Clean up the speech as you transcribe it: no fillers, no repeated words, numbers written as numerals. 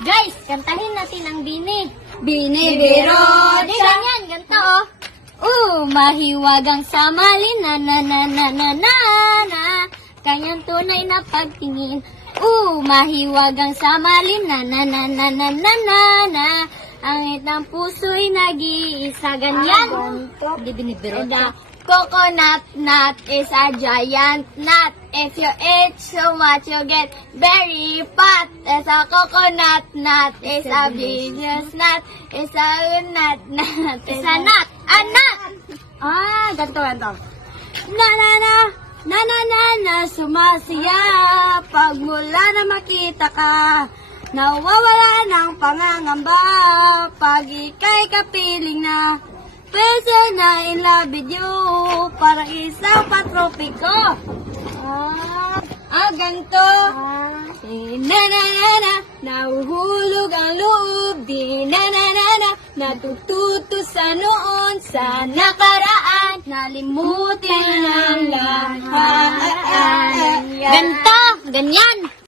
Guys, kantahin natin ang Bini. Binibiro Di ganyan, ganito oh. Mahiwagang samalin na na na na na na na. Kanyang tunay na pagtingin. Mahiwagang samalin na na na na na na na na. Ang itang puso'y nag-iisa ganyan. Hindi binibiro. The coconut nut is a giant nut. If you eat so much, you get very fat. As a coconut nut is a vicious nut. Is a nut, nut. Is a nut. A nut! Ganto. Na na na. Na na na na. Sumasaya. Pagmula na makita ka. Nawawala ng pangangamba. Pag ika'y kapiling na. Pwede na in love with you. Parang isang patropiko. Ganto. Na na na na. Nahuhulog ang loob. Di na na na na. Natututo sa noon. Sa nakaraan. Nalimutin ang lahat. Ganto. Ganyan.